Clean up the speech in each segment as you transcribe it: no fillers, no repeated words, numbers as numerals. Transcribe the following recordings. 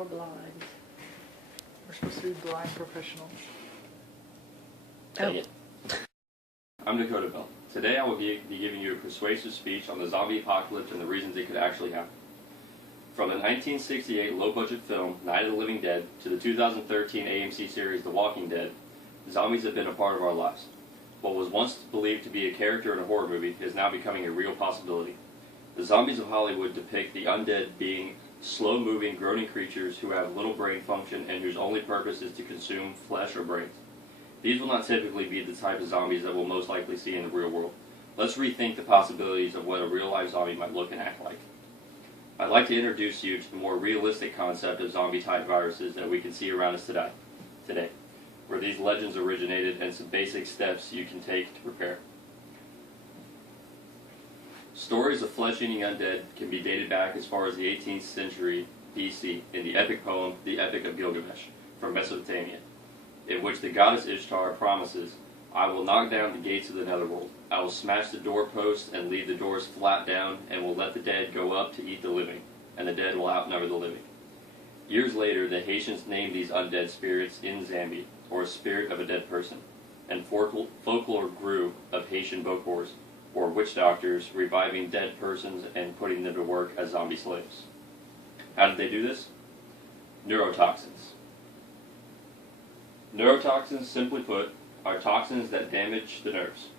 We're blind. We're supposed to be blind professionals. Dang it. I'm Dakota Bell. Today I will be giving you a persuasive speech on the zombie apocalypse and the reasons it could actually happen. From the 1968 low-budget film Night of the Living Dead to the 2013 AMC series The Walking Dead, zombies have been a part of our lives. What was once believed to be a character in a horror movie is now becoming a real possibility. The zombies of Hollywood depict the undead being slow-moving, groaning creatures who have little brain function and whose only purpose is to consume flesh or brains. These will not typically be the type of zombies that we'll most likely see in the real world. Let's rethink the possibilities of what a real-life zombie might look and act like. I'd like to introduce you to the more realistic concept of zombie-type viruses that we can see around us today, where these legends originated and some basic steps you can take to prepare. Stories of flesh-eating undead can be dated back as far as the 18th century BC in the epic poem, The Epic of Gilgamesh, from Mesopotamia, in which the goddess Ishtar promises, "I will knock down the gates of the netherworld. I will smash the doorposts and leave the doors flat down, and will let the dead go up to eat the living, and the dead will outnumber the living." Years later, the Haitians named these undead spirits Nzambi, or spirit of a dead person, and folklore grew of Haitian bokors, or witch doctors, reviving dead persons and putting them to work as zombie slaves. How did they do this? Neurotoxins. Neurotoxins, simply put, are toxins that damage the nerves.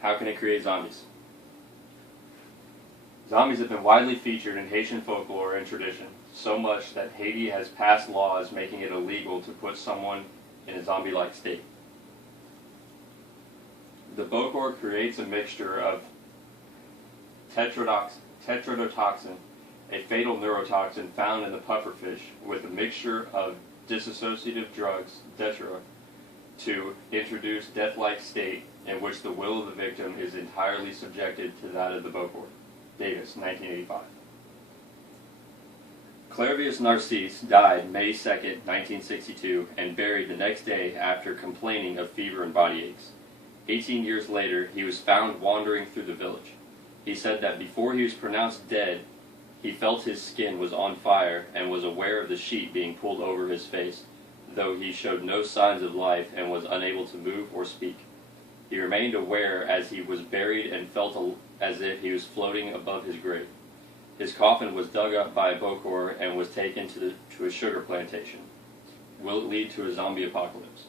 How can it create zombies? Zombies have been widely featured in Haitian folklore and tradition, so much that Haiti has passed laws making it illegal to put someone in a zombie-like state. The bokor creates a mixture of tetrodotoxin, a fatal neurotoxin found in the pufferfish, with a mixture of dissociative drugs, detra, to introduce death-like state in which the will of the victim is entirely subjected to that of the bokor. Davis, 1985. Clairvius Narcisse died May 2, 1962, and buried the next day after complaining of fever and body aches. 18 years later, he was found wandering through the village. He said that before he was pronounced dead, he felt his skin was on fire and was aware of the sheet being pulled over his face, though he showed no signs of life and was unable to move or speak. He remained aware as he was buried and felt as if he was floating above his grave. His coffin was dug up by a bokor and was taken to a sugar plantation. Will it lead to a zombie apocalypse?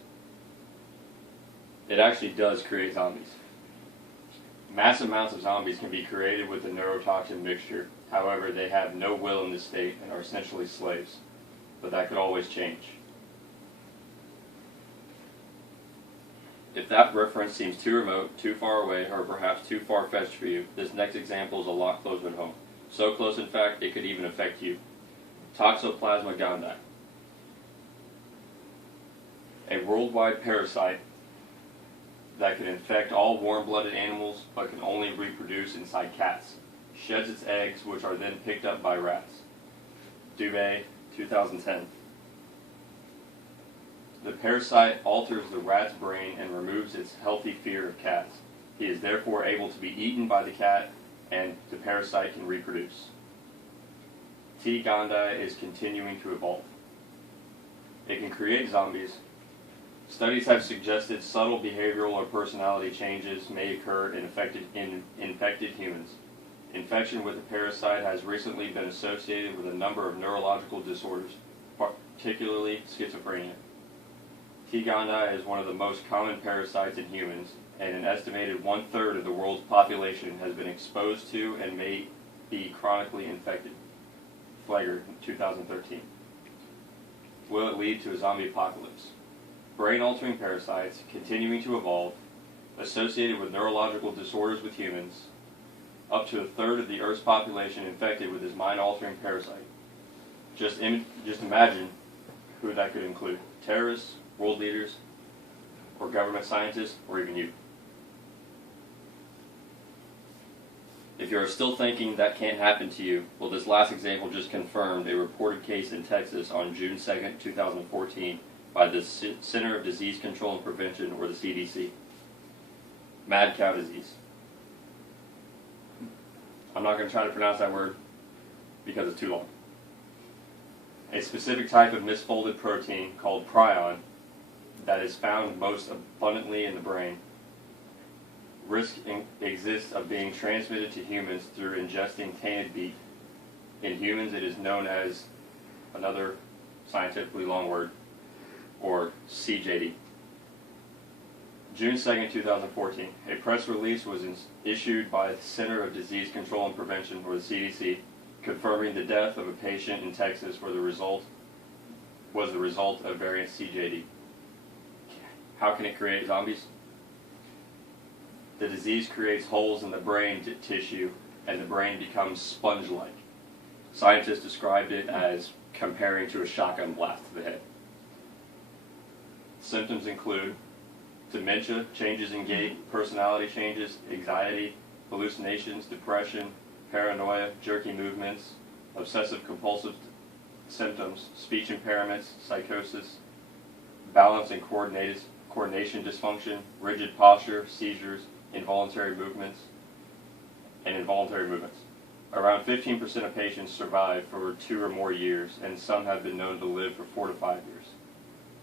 It actually does create zombies. Mass amounts of zombies can be created with the neurotoxin mixture. However, they have no will in this state and are essentially slaves. But that could always change. If that reference seems too remote, too far away, or perhaps too far-fetched for you, this next example is a lot closer to home. So close, in fact, it could even affect you. Toxoplasma gondii. A worldwide parasite that can infect all warm-blooded animals but can only reproduce inside cats. Sheds its eggs, which are then picked up by rats. Dubé, 2010. The parasite alters the rat's brain and removes its healthy fear of cats. He is therefore able to be eaten by the cat, and the parasite can reproduce. T. gondii is continuing to evolve. It can create zombies. Studies have suggested subtle behavioral or personality changes may occur in infected humans. Infection with the parasite has recently been associated with a number of neurological disorders, particularly schizophrenia. T. gondii is one of the most common parasites in humans, and an estimated 1/3 of the world's population has been exposed to and may be chronically infected. Flegger, 2013. Will it lead to a zombie apocalypse? Brain-altering parasites continuing to evolve, associated with neurological disorders with humans, up to 1/3 of the Earth's population infected with this mind-altering parasite. Just imagine who that could include: terrorists, world leaders, or government scientists, or even you. If you are still thinking that can't happen to you, well, this last example just confirmed a reported case in Texas on June 2nd, 2014, by the Center of Disease Control and Prevention, or the CDC. Mad cow disease. I'm not going to try to pronounce that word because it's too long. a specific type of misfolded protein called prion that is found most abundantly in the brain. Risk exists of being transmitted to humans through ingesting tainted beet. In humans, it is known as, another scientifically long word, or CJD. June 2nd, 2014, a press release was issued by the Center of Disease Control and Prevention, or the CDC, confirming the death of a patient in Texas where the result was the result of variant CJD. How can it create zombies? The disease creates holes in the brain tissue, and the brain becomes sponge-like. Scientists described it as comparing to a shotgun blast to the head. Symptoms include dementia, changes in gait, personality changes, anxiety, hallucinations, depression, paranoia, jerky movements, obsessive-compulsive symptoms, speech impairments, psychosis, balance and coordination dysfunction, rigid posture, seizures, involuntary movements, and involuntary movements. Around 15% of patients survive for 2 or more years, and some have been known to live for 4 to 5 years.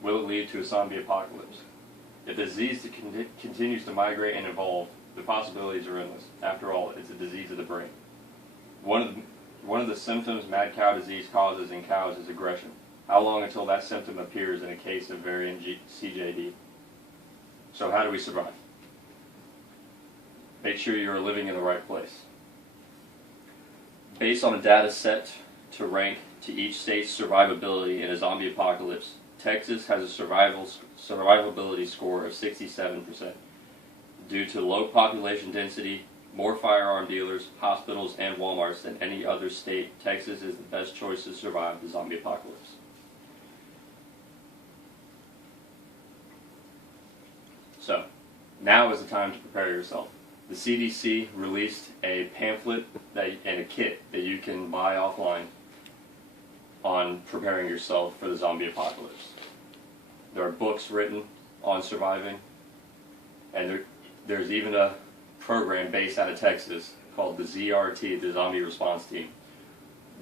Will it lead to a zombie apocalypse? If the disease continues to migrate and evolve, the possibilities are endless. After all, it's a disease of the brain. One of the symptoms mad cow disease causes in cows is aggression. How long until that symptom appears in a case of variant CJD? So how do we survive? Make sure you are living in the right place. Based on a data set to rank to each state's survivability in a zombie apocalypse, Texas has a survivability score of 67%. Due to low population density, more firearm dealers, hospitals, and Walmarts than any other state, Texas is the best choice to survive the zombie apocalypse. So, now is the time to prepare yourself. The CDC released a pamphlet and a kit that you can buy offline on preparing yourself for the zombie apocalypse. There are books written on surviving, and there's even a program based out of Texas called the ZRT, the Zombie Response Team,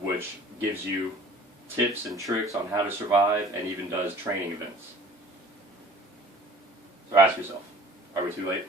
which gives you tips and tricks on how to survive and even does training events. So ask yourself, are we too late?